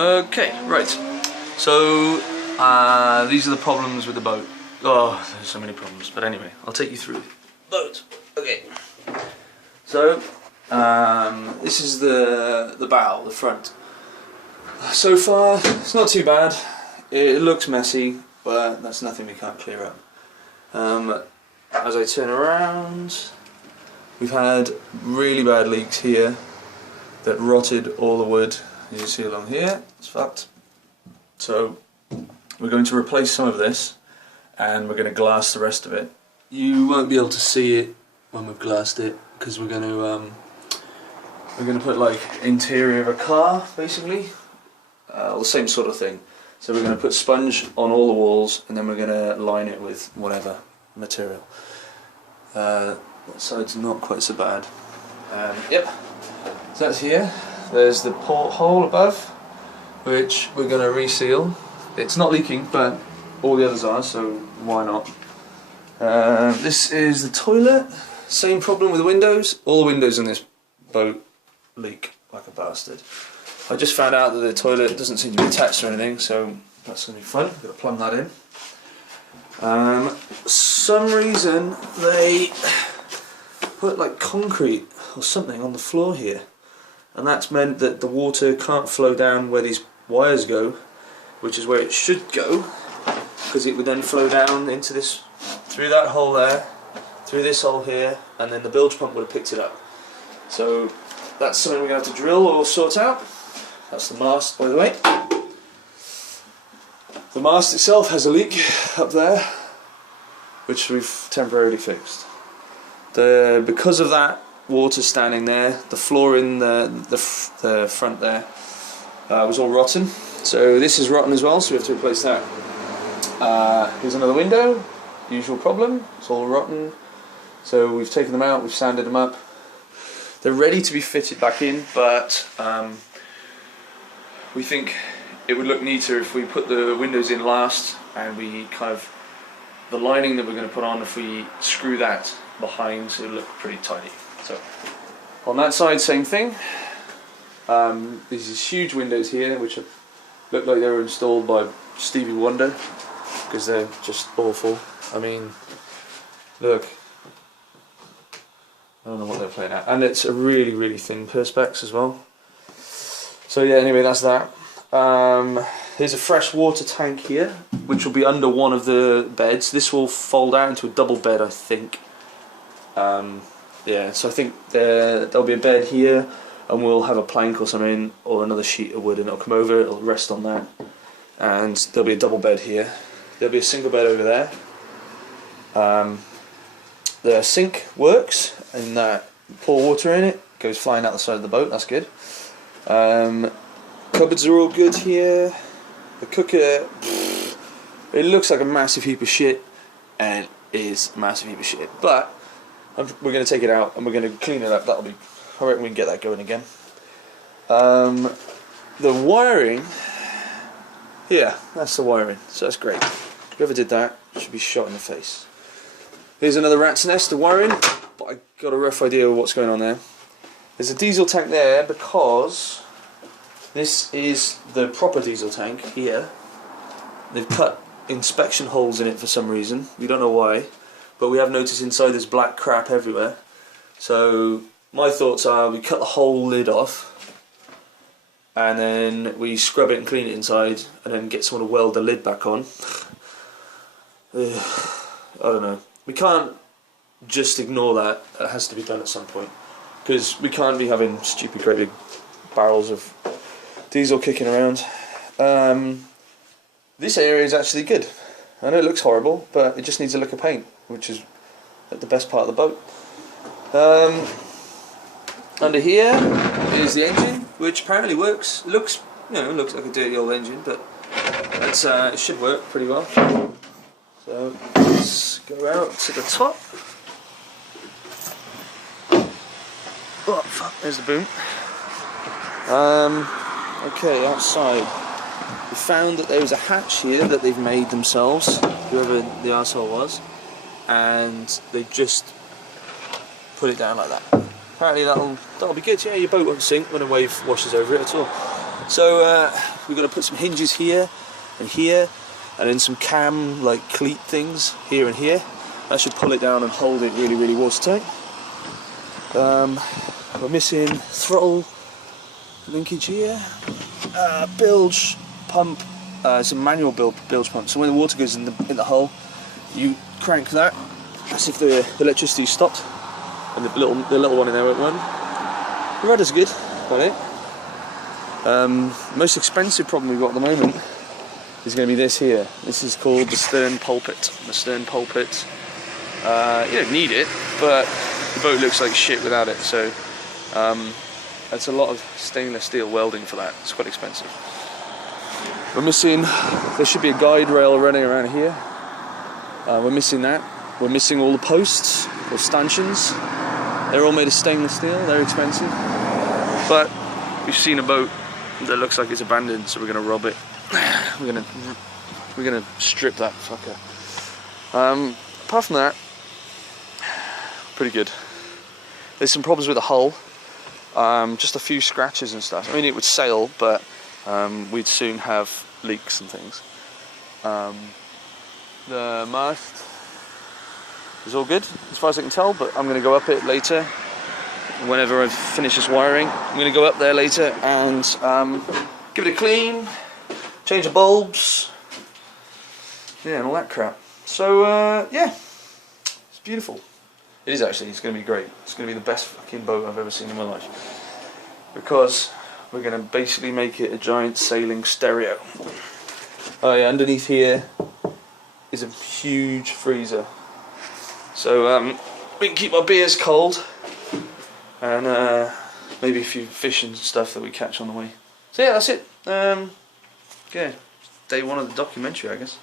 Okay, right. So these are the problems with the boat. Oh, there's so many problems. But anyway, I'll take you through the boat. Okay. So this is the bow, the front. So far, it's not too bad. It looks messy, but that's nothing we can't clear up. As I turn around, we've had really bad leaks here that rotted all the wood. As you see along here, it's fucked. So we're going to replace some of this, and we're going to glass the rest of it. You won't be able to see it when we've glassed it because we're going to put like interior of a car, basically, the same sort of thing. So we're going to put sponge on all the walls, and then we're going to line it with whatever material. That side's not quite so bad. Yep. So that's here. There's the porthole above, which we're going to reseal. It's not leaking, but all the others are, so why not? This is the toilet. Same problem with the windows. All the windows in this boat leak like a bastard. I just found out that the toilet doesn't seem to be attached or anything, so that's going to be fun. I've got to plumb that in. Some reason they put like concrete or something on the floor here, and that's meant that the water can't flow down where these wires go, which is where it should go, because it would then flow down into this, through that hole there, through this hole here, and then the bilge pump would have picked it up. So that's something we're going to have to drill or sort out. That's the mast, by the way. The mast itself has a leak up there, which we've temporarily fixed. Because of that water standing there, the floor in the front there was all rotten. So this is rotten as well, so we have to replace that. Here's another window, usual problem, it's all rotten. So we've taken them out, we've sanded them up. They're ready to be fitted back in, but we think it would look neater if we put the windows in last, and we kind of, the lining that we're going to put on, if we screw that behind, it'll look pretty tidy. So on that side, same thing. These huge windows here, which look like they were installed by Stevie Wonder, because they're just awful. I mean, look, I don't know what they're playing at, and it's a really, really thin perspex as well. So yeah, anyway, that's that. There's a fresh water tank here, which will be under one of the beds. This will fold out into a double bed, I think. Yeah, so I think there'll be a bed here, and we'll have a plank or something, or another sheet of wood, and it'll come over, it'll rest on that. And there'll be a double bed here. There'll be a single bed over there. The sink works, in that pour water in it, goes flying out the side of the boat, that's good. Cupboards are all good here. The cooker, it looks like a massive heap of shit, and it is a massive heap of shit, but we're going to take it out and we're going to clean it up. I reckon we can get that going again. The wiring, yeah, that's the wiring, so that's great. Whoever did that should be shot in the face. Here's another rat's nest of wiring, but I got a rough idea of what's going on there. There's a diesel tank there because this is the proper diesel tank here. They've cut inspection holes in it for some reason. We don't know why, but we have noticed inside there's black crap everywhere. So my thoughts are we cut the whole lid off, and then we scrub it and clean it inside, and then get someone to weld the lid back on. I don't know. We can't just ignore that. It has to be done at some point, because we can't be having stupid great big barrels of diesel kicking around. This area is actually good. I know it looks horrible, but it just needs a lick of paint, which is the best part of the boat. Under here is the engine, which apparently works. It looks, looks like a dirty old engine, but it's, it should work pretty well. So let's go out to the top. Oh fuck! There's the boom. Okay, outside. We found that there was a hatch here that they've made themselves, whoever the arsehole was, and they just put it down like that. Apparently that'll be good. Yeah, your boat won't sink when a wave washes over it at all. So we've got to put some hinges here and here, and then some cam like cleat things here and here. That should pull it down and hold it really, really watertight. We're missing throttle linkage here, bilge pump. It's a manual bilge pump. So when the water goes in the hull, you crank that as if the electricity stopped, and the little one in there won't run. The rudder's good on it. Most expensive problem we've got at the moment is going to be this here. This is called the stern pulpit. The stern pulpit. You don't need it, but the boat looks like shit without it. So that's a lot of stainless steel welding for that. It's quite expensive. We're missing. There should be a guide rail running around here. We're missing that. We're missing all the posts or stanchions. They're all made of stainless steel. They're expensive. But we've seen a boat that looks like it's abandoned, so we're gonna rob it. We're gonna strip that fucker. Apart from that, pretty good. There's some problems with the hull. Just a few scratches and stuff. I mean, it would sail, but we'd soon have leaks and things. The mast is all good as far as I can tell, but I'm gonna go up it later. Whenever I finish this wiring, I'm going to go up there later and give it a clean, change the bulbs, yeah, and all that crap. So yeah, it's beautiful. It is actually. It's going to be great. It's going to be the best fucking boat I've ever seen in my life, because we're going to basically make it a giant sailing stereo. Oh yeah, underneath here is a huge freezer, so we can keep our beers cold. And maybe a few fish and stuff that we catch on the way. So yeah, that's it. Yeah, day one of the documentary, I guess.